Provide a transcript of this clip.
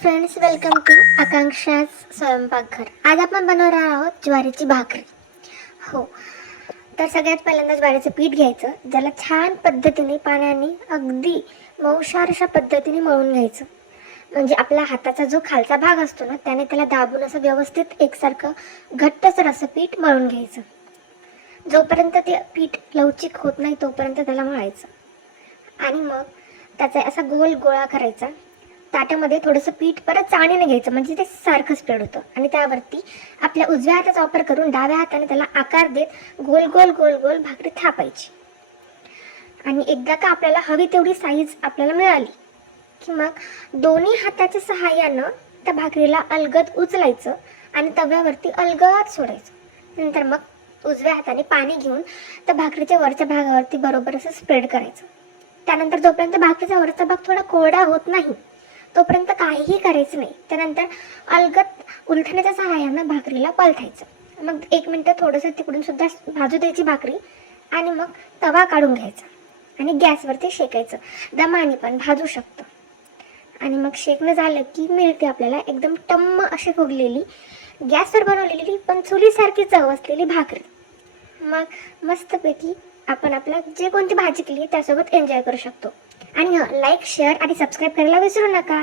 Friends welcome to Akanksha's स्वयंपाकघर आज आपण बनवणार आहोत ज्वारीची भाकरी. हो. तर सगळ्यात पहिल्यांदा ज्वारीचं पीठ घ्यायचं ज्याला छान पद्धतीने पाण्याने अगदी मऊशार अशा पद्धतीने मळून घ्यायचं. म्हणजे आपला हाताचा जो खालचा भाग असतो ना त्याने त्याला दाबून असं व्यवस्थित एकसारखं घट्टसर असं पीठ मळून घ्यायचं. जोपर्यंत ते पीठ लवचिक होत नाही तोपर्यंत त्याला मळायचं. आणि मग त्याचा असा गोल गोळा करायचा. ताटामध्ये थोडंसं पीठ परत चाळणीने घ्यायचं. म्हणजे ते सारखं स्प्रेड होतं. आणि त्यावरती आपल्या उजव्या हाताचा वापर करून डाव्या हाताने त्याला आकार देत गोल गोल गोल गोल भाकरी थापायची. आणि एकदा का आपल्याला हवी तेवढी साईज आपल्याला मिळाली की मग दोन्ही हाताच्या सहाय्यानं त्या भाकरीला अलगद उचलायचं आणि तव्यावरती अलगद सोडायचं. नंतर मग उजव्या हाताने पाणी घेऊन त्या भाकरीच्या वरच्या भागावरती बरोबर असं स्प्रेड करायचं. त्यानंतर जोपर्यंत भाकरीचा वरचा भाग थोडा कोरडा होत नाही तोपर्यंत काहीही करायचं नाही. त्यानंतर अलगत उलथण्याच्या सहाय्यानं भाकरीला पलथायचं. मग एक मिनटं थोडंसं तिकडून सुद्धा भाजू द्यायची भाकरी आणि मग तवा काढून घ्यायचा. आणि गॅसवरती शेकायचं. दमाने पण भाजू शकतं. आणि मग शेकणं झालं की मिळते आपल्याला एकदम टम्म अशी फुगलेली गॅसवर बनवलेली पण चुलीसारखी चव असलेली भाकरी. मग मस्तपैकी आपण आपलं जे कोणती भाजी केली त्यासोबत एन्जॉय करू शकतो. आणि लाईक शेअर आणि सबस्क्राईब करायला विसरू नका.